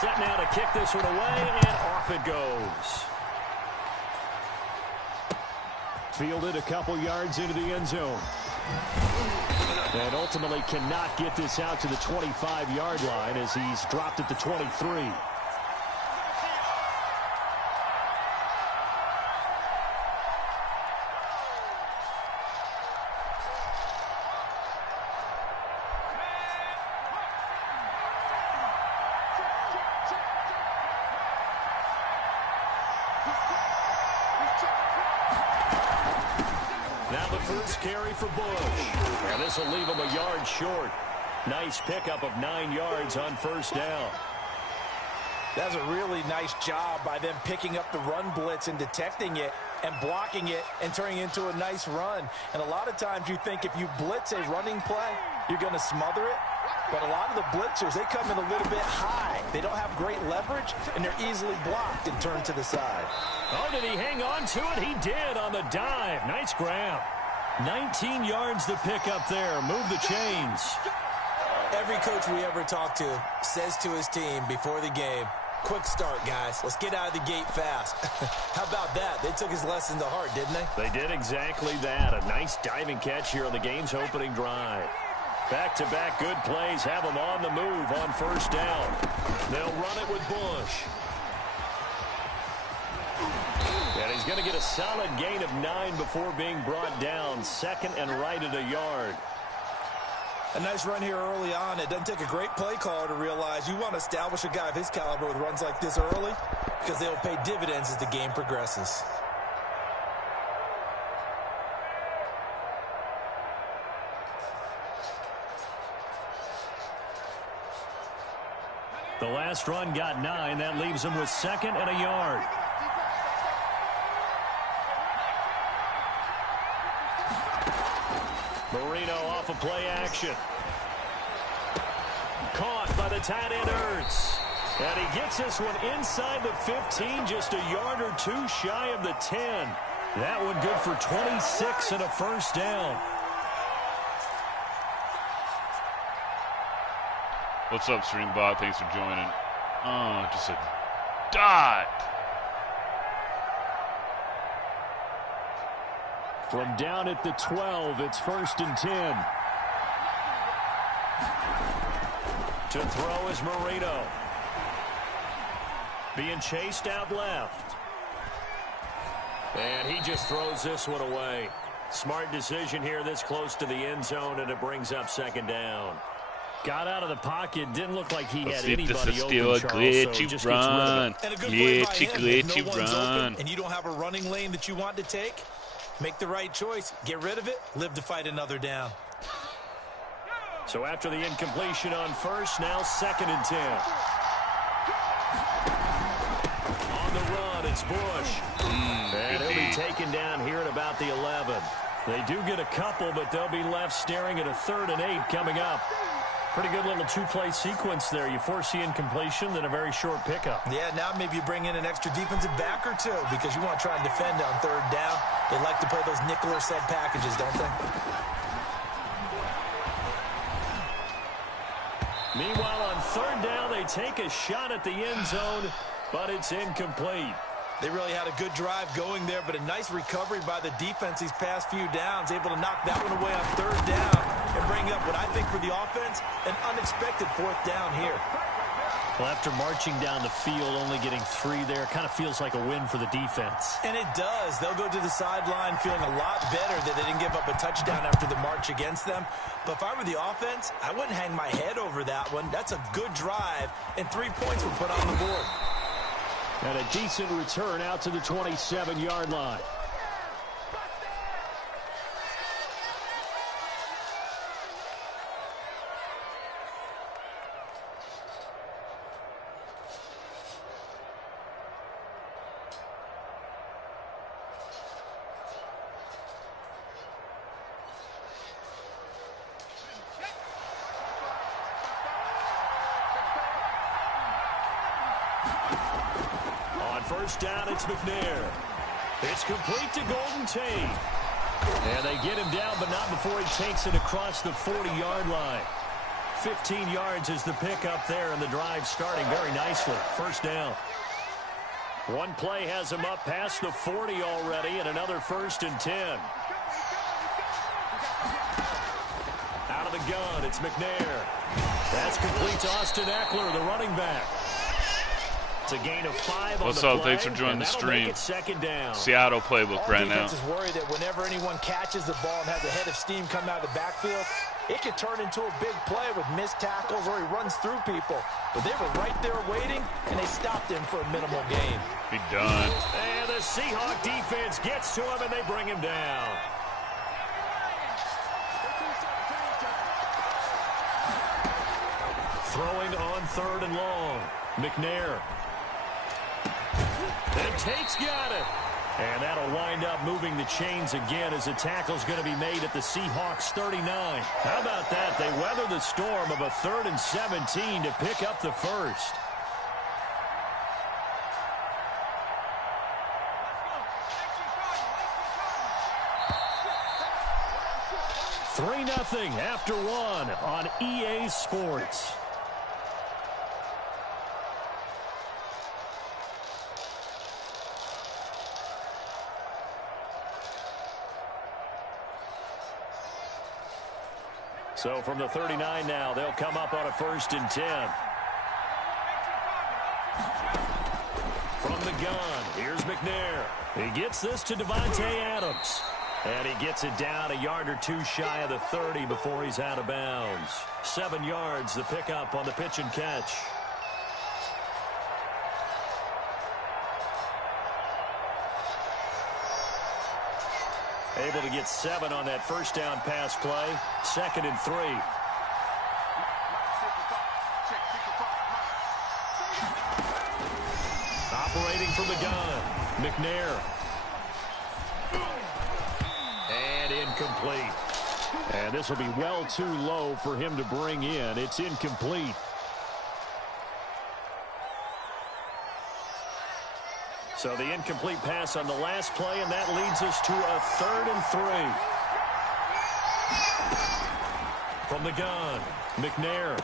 Set now to kick this one away, and off it goes. Fielded a couple yards into the end zone. And ultimately cannot get this out to the 25-yard line as he's dropped at the 23. Now the first carry for Bush. And this will leave him a yard short. Nice pickup of 9 yards on first down. That's a really nice job by them picking up the run blitz and detecting it and blocking it and turning it into a nice run. And a lot of times you think if you blitz a running play, you're going to smother it. But a lot of the blitzers, they come in a little bit high. They don't have great leverage, and they're easily blocked and turned to the side. Oh, did he hang on to it? He did on the dive. Nice grab. 19 yards to pick up there. Move the chains. Every coach we ever talk to says to his team before the game, quick start, guys. Let's get out of the gate fast. How about that? They took his lesson to heart, didn't they? They did exactly that. A nice diving catch here on the game's opening drive. Back-to-back good plays have them on the move on first down. They'll run it with Bush. And he's going to get a solid gain of 9 before being brought down. Second and right at a yard. A nice run here early on. It doesn't take a great play caller to realize you want to establish a guy of his caliber with runs like this early because they'll pay dividends as the game progresses. The last run got 9. That leaves him with second and a yard. Marino off of play action. Caught by the tight end Ertz. And he gets this one inside the 15, just a yard or two shy of the 10. That one good for 26 and a first down. What's up, StreamBot? Thanks for joining. Oh, just a dot. From down at the 12, it's first and 10. To throw is Marino. Being chased out left. And he just throws this one away. Smart decision here this close to the end zone, and it brings up second down. Got out of the pocket. Didn't look like he had anybody open, Charles, so just run. And a good play by him. If no one's run. open and you don't have a running lane that you want to take, make the right choice. Get rid of it. Live to fight another down. So after the incompletion on first, now second and 10. On the run, it's Bush. And he'll be taken down here at about the 11. They do get a couple, but they'll be left staring at a 3rd and 8 coming up. Pretty good little two-play sequence there. You force the incompletion, then a very short pickup. Yeah, now maybe you bring in an extra defensive back or two because you want to try and defend on 3rd down. They like to play those nickel or sub packages, don't they? Meanwhile, on 3rd down, they take a shot at the end zone, but it's incomplete. They really had a good drive going there, but a nice recovery by the defense these past few downs, able to knock that one away on 3rd down and bring up what I think for the offense, an unexpected 4th down here. Well, after marching down the field, only getting 3 there, kind of feels like a win for the defense. And it does. They'll go to the sideline feeling a lot better that they didn't give up a touchdown after the march against them. But if I were the offense, I wouldn't hang my head over that one. That's a good drive, and 3 points were put on the board. And a decent return out to the 27-yard line. First down, it's McNair. It's complete to Golden Tate. And they get him down, but not before he takes it across the 40-yard line. 15 yards is the pickup there, and the drive starting very nicely. First down. One play has him up past the 40 already, and another 1st and 10. Out of the gun, it's McNair. That's complete to Austin Eckler, the running back. It's a gain of 5 on the play. What's up? Thanks for joining the stream. Second down. Seattle playbook right now. Defense is worried that whenever anyone catches the ball and has a head of steam coming out of the backfield, it could turn into a big play with missed tackles or he runs through people. But they were right there waiting, and they stopped him for a minimal gain. Be done. And the Seahawk defense gets to him, and they bring him down. Throwing on 3rd and long. McNair. And Tate's got it. And that'll wind up moving the chains again as a tackle's going to be made at the Seahawks 39. How about that? They weather the storm of a 3rd and 17 to pick up the first. Three 3-0 after 1 on EA Sports. So from the 39 now, they'll come up on a 1st and 10. From the gun, here's McNair. He gets this to Devontae Adams. And he gets it down a yard or 2 shy of the 30 before he's out of bounds. 7 yards, the pickup on the pitch and catch. Able to get 7 on that 1st down pass play. 2nd and 3. Operating from the gun, McNair. And incomplete. And this will be well too low for him to bring in. It's incomplete. So the incomplete pass on the last play, and that leads us to a 3rd and 3. From the gun, McNair.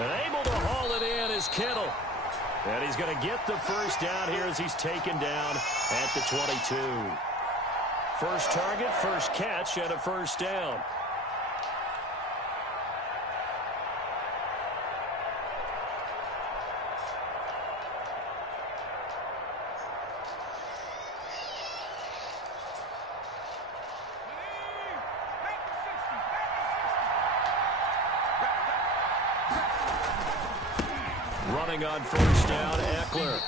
And able to haul it in is Kittle. And he's going to get the first down here as he's taken down at the 22. First target, first catch, and a 1st down. Running on 1st down, Eckler.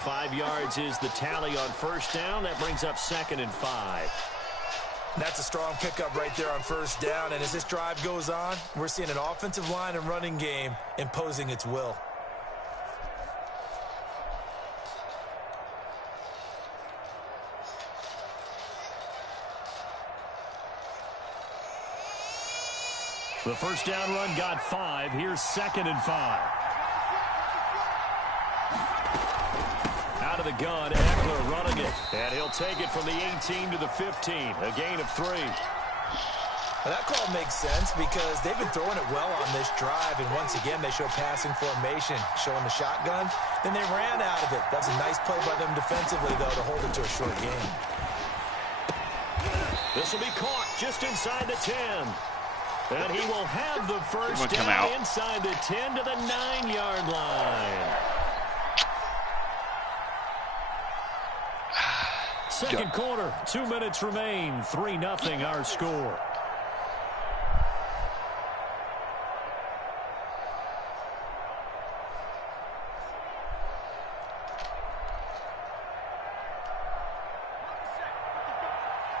5 yards is the tally on 1st down. That brings up 2nd and 5. That's a strong pickup right there on 1st down. And as this drive goes on, we're seeing an offensive line and running game imposing its will. The 1st down run got 5. Here's 2nd and 5. Out of the gun, Eckler running it. And he'll take it from the 18 to the 15. A gain of 3. Now that call makes sense because they've been throwing it well on this drive. And once again, they show passing formation, showing the shotgun. Then they ran out of it. That's a nice play by them defensively, though, to hold it to a short game. This will be caught just inside the 10. And he will have the first down inside the 10 to the 9-yard line. Second quarter, 2 minutes remain. 3-0 our score.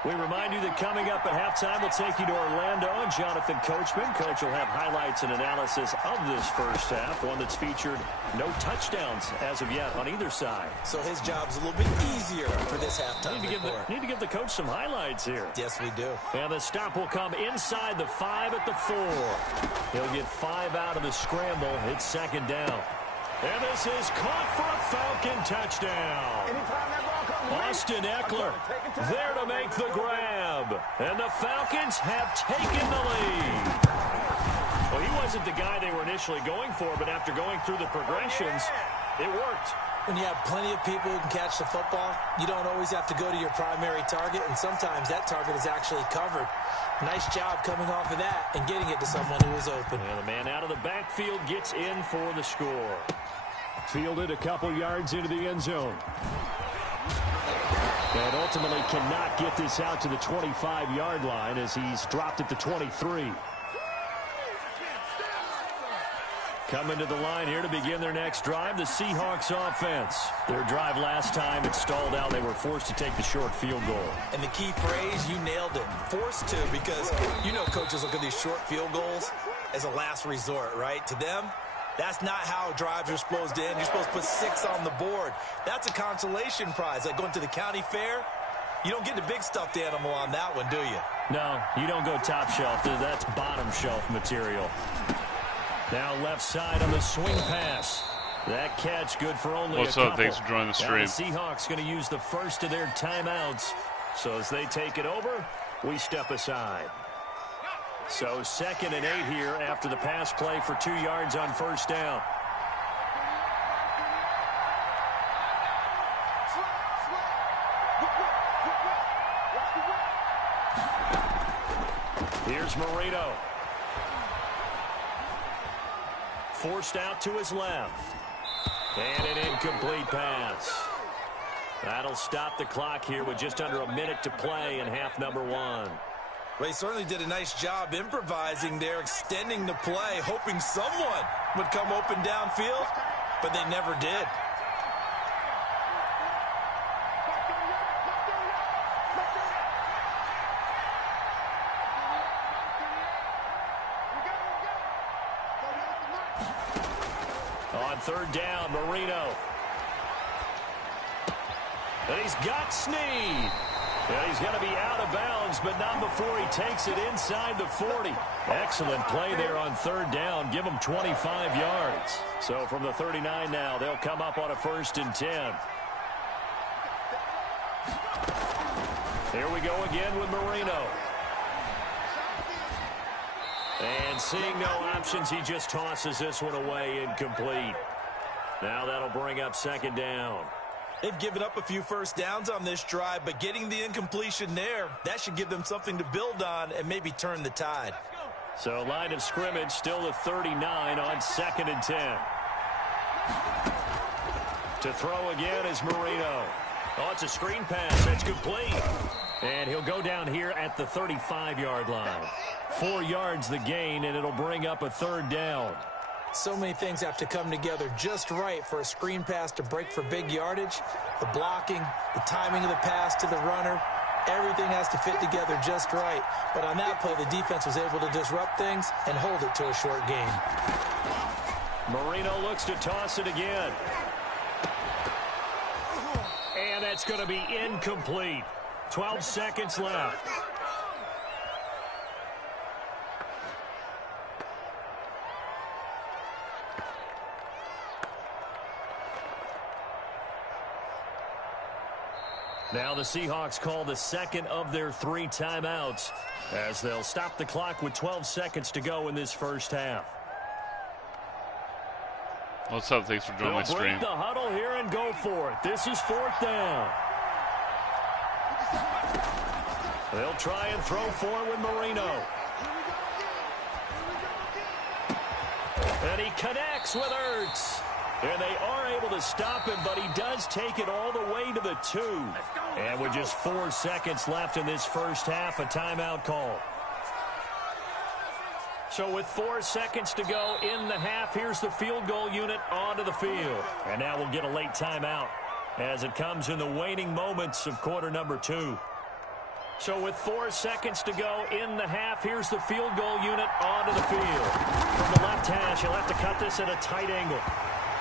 We remind you that coming up at halftime, we'll take you to Orlando and Jonathan Coachman. Coach will have highlights and analysis of this first half, one that's featured no touchdowns as of yet on either side. So his job's a little bit easier for this halftime. Need to give the coach some highlights here. Yes, we do. And the stop will come inside the 5 at the 4. He'll get 5 out of the scramble. It's 2nd down. And this is caught for a Falcon touchdown. Austin Eckler there to make the grab. And the Falcons have taken the lead. Well, wasn't the guy they were initially going for, but after going through the progressions, it worked. When you have plenty of people who can catch the football, you don't always have to go to your primary target, and sometimes that target is actually covered. Nice job coming off of that and getting it to someone who was open. And the man out of the backfield gets in for the score. Fielded a couple yards into the end zone. And ultimately cannot get this out to the 25-yard line as he's dropped at the 23. Coming to the line here to begin their next drive, the Seahawks offense. Their drive last time, it stalled out. They were forced to take the short field goal. And the key phrase, you nailed it. Forced to, because you know coaches look at these short field goals as a last resort, right? To them, that's not how drives are supposed to end. You're supposed to put 6 on the board. That's a consolation prize. Like going to the county fair, you don't get the big stuffed animal on that one, do you? No, you don't go top shelf. That's bottom shelf material. Now left side on the swing pass. That catch good for only What's a couple. up? Thanks for joining the stream. Now the Seahawks going to use the first of their timeouts. So as they take it over, we step aside. So 2nd and 8 here after the pass play for 2 yards on first down. Here's Marino. Forced out to his left. And an incomplete pass. That'll stop the clock here with just under a minute to play in half number 1. Well, he certainly did a nice job improvising there, extending the play, hoping someone would come open downfield, but they never did. On 3rd down, Marino. And he's got Snead. And he's going to be out of bounds, but not before he takes it inside the 40. Excellent play there on 3rd down. Give him 25 yards. So from the 39 now, they'll come up on a 1st and 10. Here we go again with Marino. And seeing no options, he just tosses this one away, incomplete. Now that'll bring up 2nd down. They've given up a few first downs on this drive, but getting the incompletion there, that should give them something to build on and maybe turn the tide. So line of scrimmage still the 39 on 2nd and 10. To throw again is Marino. Oh, it's a screen pass. That's complete. And he'll go down here at the 35-yard line. 4 yards the gain, and it'll bring up a 3rd down. So many things have to come together just right for a screen pass to break for big yardage. The blocking, the timing of the pass to the runner, everything has to fit together just right. But on that play, the defense was able to disrupt things and hold it to a short gain. Marino looks to toss it again. And that's going to be incomplete. 12 seconds left. Now the Seahawks call the 2nd of their 3 timeouts as they'll stop the clock with 12 seconds to go in this first half. What's up? Thanks for joining my They'll stream. break the huddle here and go for it. This is 4th down. They'll try and throw for it with Marino. And he connects with Ertz. And they are able to stop him, but he does take it all the way to the 2. And with just 4 seconds left in this first half, a timeout call. So with 4 seconds to go in the half, here's the field goal unit onto the field. And now we'll get a late timeout as it comes in the waning moments of quarter number 2. So with 4 seconds to go in the half, here's the field goal unit onto the field. From the left hash, he'll have to cut this at a tight angle.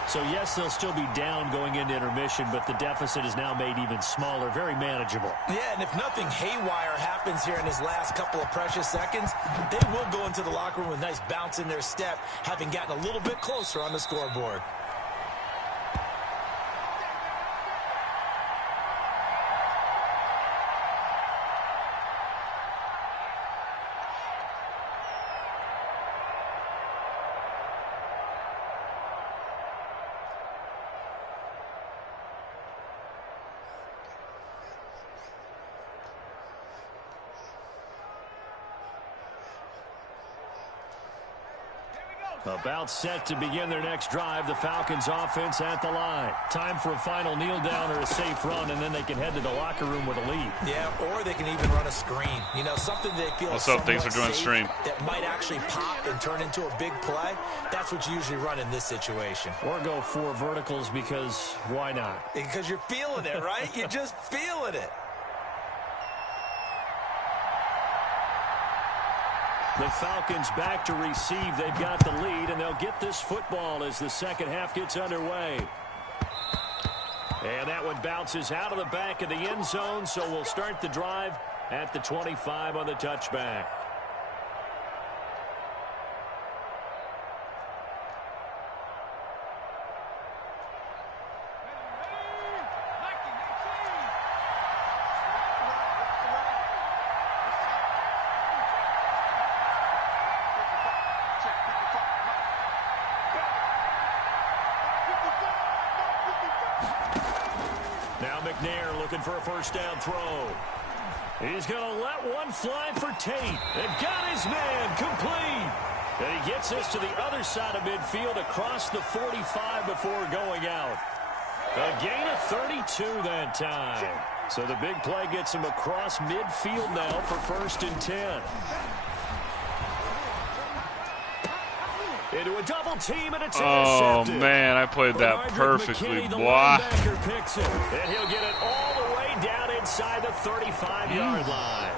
So, yes, they'll still be down going into intermission, but the deficit is now made even smaller, very manageable. Yeah, and if nothing haywire happens here in his last couple of precious seconds, they will go into the locker room with a nice bounce in their step, having gotten a little bit closer on the scoreboard. About set to begin their next drive, the Falcons offense at the line. Time for a final kneel down or a safe run, and then they can head to the locker room with a lead. Yeah, or they can even run a screen. You know, something they feel What's up? Thanks for joining the stream. That might actually pop and turn into a big play. That's what you usually run in this situation. Or go 4 verticals because why not? Because you're feeling it, right? You're just feeling it. The Falcons back to receive. They've got the lead, and they'll get this football as the second half gets underway. And that one bounces out of the back of the end zone, so we'll start the drive at the 25 on the touchback. Looking for a first down throw. He's going to let one fly for Tate. They've got his man complete. And he gets us to the other side of midfield across the 45 before going out. A gain of 32 that time. So the big play gets him across midfield now for 1st and 10. Into a double team, and it's intercepted. Oh, man, I played that perfectly, boy. Picks it, and he'll get it all the way down inside the 35-yard line.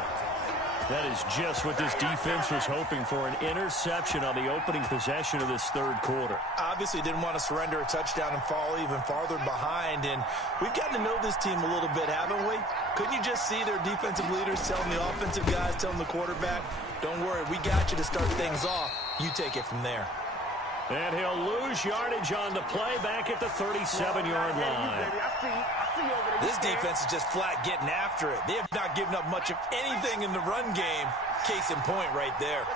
That is just what this defense was hoping for, an interception on the opening possession of this third quarter. Obviously didn't want to surrender a touchdown and fall even farther behind, and we've gotten to know this team a little bit, haven't we? Couldn't you just see their defensive leaders telling the offensive guys, telling the quarterback, don't worry, we got you to start things off. You take it from there. And he'll lose yardage on the play back at the 37-yard line. This defense is just flat getting after it. They have not given up much of anything in the run game. Case in point right there.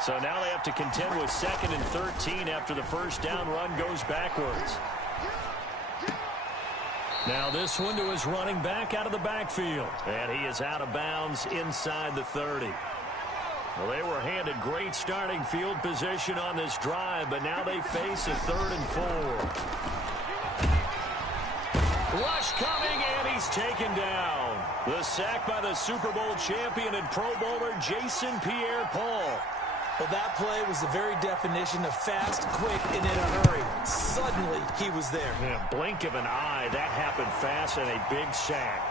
So now they have to contend with 2nd and 13 after the first down run goes backwards. Now this one to his running back out of the backfield. And he is out of bounds inside the 30. Well, they were handed great starting field position on this drive, but now they face a 3rd and 4. Rush coming, and he's taken down. The sack by the Super Bowl champion and Pro Bowler Jason Pierre-Paul. Well, that play was the very definition of fast, quick, and in a hurry. Suddenly, he was there. Yeah, blink of an eye, that happened fast, and a big sack.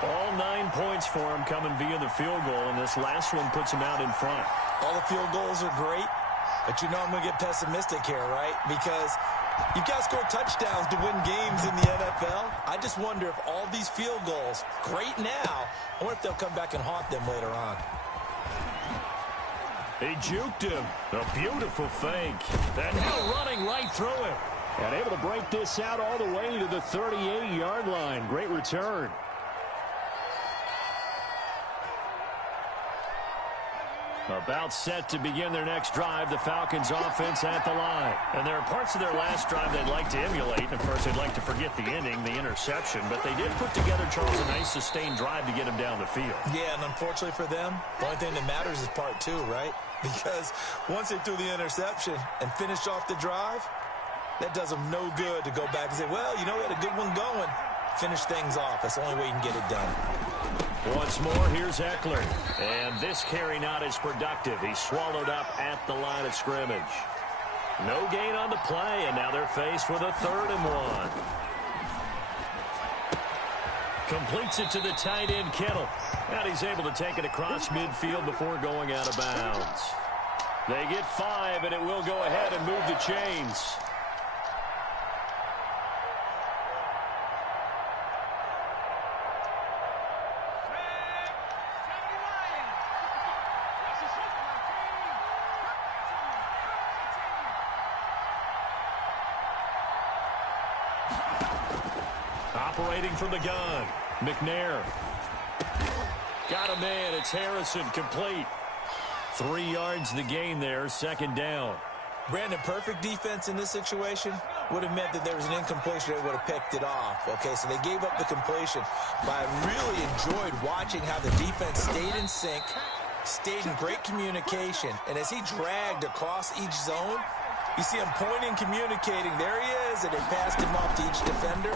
All 9 points for him coming via the field goal, and this last one puts him out in front. All the field goals are great, but you know I'm going to get pessimistic here, right? Because you've got to score touchdowns to win games in the NFL. I just wonder if all these field goals, great now, I wonder if they'll come back and haunt them later on. He juked him. A beautiful fake. And now running right through him. And able to break this out all the way to the 38-yard line. Great return. About set to begin their next drive, the Falcons offense at the line. And there are parts of their last drive they'd like to emulate. And, of course, they'd like to forget the ending, the interception. But they did put together, Charles, a nice sustained drive to get him down the field. Yeah, and unfortunately for them, the only thing that matters is part 2, right? Because once they threw the interception and finished off the drive, that does them no good to go back and say, well, you know, we had a good one going. Finish things off. That's the only way you can get it done. Once more, here's Eckler. And this carry not as productive. He's swallowed up at the line of scrimmage. No gain on the play, and now they're faced with a 3rd and 1. Completes it to the tight end, Kittle. And he's able to take it across midfield before going out of bounds. They get 5, and it will go ahead and move the chains. Operating from the gun, McNair. Got a man, it's Harrison, complete. 3 yards the gain there, 2nd down. Brandon, perfect defense in this situation would have meant that there was an incompletion that would have picked it off. Okay, so they gave up the completion. But I really enjoyed watching how the defense stayed in sync, stayed in great communication, and as he dragged across each zone, you see him pointing, communicating. There he is, and they passed him off to each defender.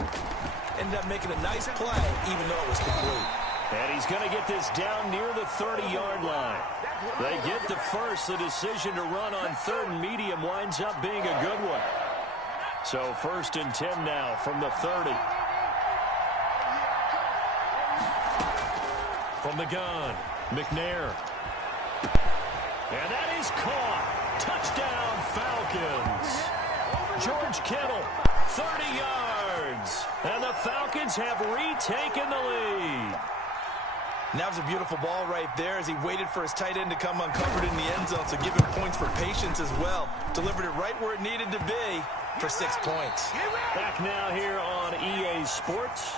Ended up making a nice play, even though it was complete. And he's going to get this down near the 30-yard line. They get the first. The decision to run on third and medium winds up being a good one. So 1st and 10 now from the 30. From the gun, McNair. And that is caught. Touchdown, Falcons. George Kittle, 30 yards. And the Falcons have retaken the lead. And that was a beautiful ball right there as he waited for his tight end to come uncovered in the end zone, so give him points for patience as well. Delivered it right where it needed to be for 6 points. Back now here on EA Sports,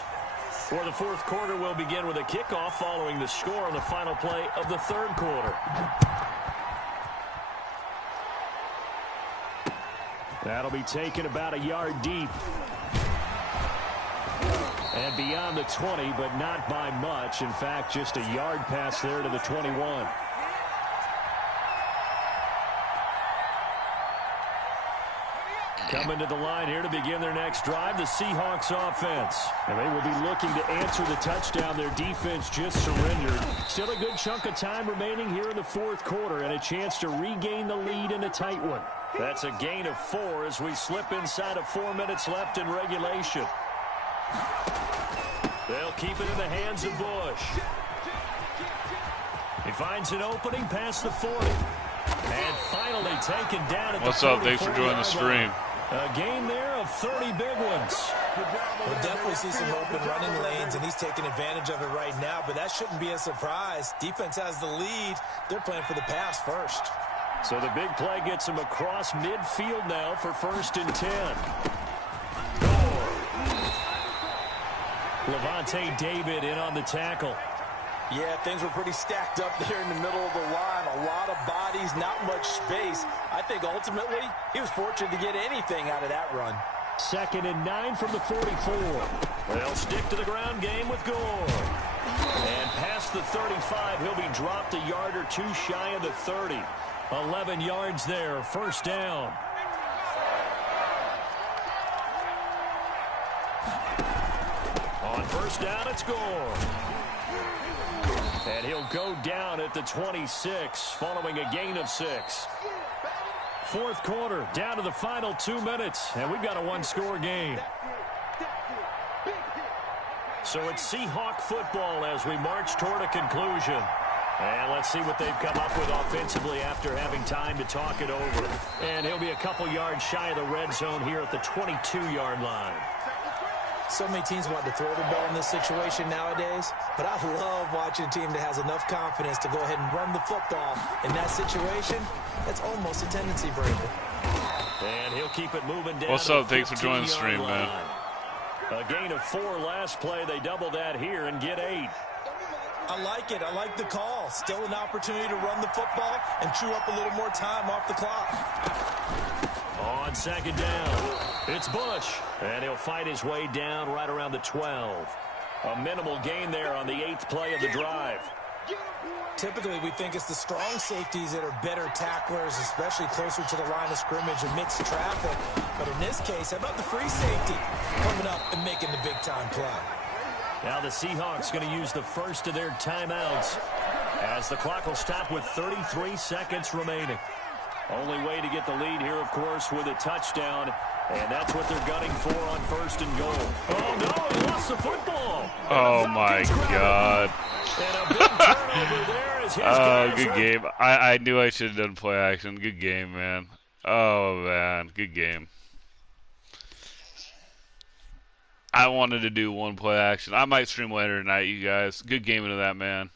where the fourth quarter will begin with a kickoff following the score on the final play of the third quarter. That'll be taken about a yard deep. And beyond the 20, but not by much. In fact, just a yard pass there to the 21. Coming to the line here to begin their next drive, the Seahawks offense. And they will be looking to answer the touchdown. Their defense just surrendered. Still a good chunk of time remaining here in the fourth quarter and a chance to regain the lead in a tight one. That's a gain of 4 as we slip inside of 4 minutes left in regulation. They'll keep it in the hands of Bush. He finds an opening past the 40. And finally taken down at the 44-yard line. What's up? Thanks for joining the stream. A gain there of 30 big ones. We'll definitely see some open running lanes, and he's taking advantage of it right now, but that shouldn't be a surprise. Defense has the lead. They're playing for the pass first. So the big play gets him across midfield now for 1st and 10. Levante David in on the tackle. Yeah, things were pretty stacked up there in the middle of the line. A lot of bodies, not much space. I think ultimately he was fortunate to get anything out of that run. 2nd and 9 from the 44. They'll stick to the ground game with Gore. And past the 35, he'll be dropped a yard or 2 shy of the 30. 11 yards there, 1st down. On 1st down, it's Gore. And he'll go down at the 26 following a gain of 6. Fourth quarter, down to the final 2 minutes, and we've got a 1-score game. So it's Seahawk football as we march toward a conclusion. And let's see what they've come up with offensively after having time to talk it over. And he'll be a couple yards shy of the red zone here at the 22-yard line. So many teams want to throw the ball in this situation nowadays, but I love watching a team that has enough confidence to go ahead and run the football. In that situation, that's almost a tendency breaker. And he'll keep it moving down. What's up? Thanks for joining the stream, man. A gain of 4 last play. They double that here and get 8. I like it. I like the call. Still an opportunity to run the football and chew up a little more time off the clock. On 2nd down, it's Bush. And he'll fight his way down right around the 12. A minimal gain there on the 8th play of the drive. Typically, we think it's the strong safeties that are better tacklers, especially closer to the line of scrimmage amidst traffic. But in this case, how about the free safety coming up and making the big-time play? Now the Seahawks going to use the first of their timeouts as the clock will stop with 33 seconds remaining. Only way to get the lead here, of course, with a touchdown, and that's what they're gunning for on 1st and goal. Oh, no, he lost the football. Oh, my God. And a big turnover there as his good game. I knew I should have done play action. Good game, man. Oh, man. Good game. I wanted to do 1 play action. I might stream later tonight, you guys. Good game into that, man.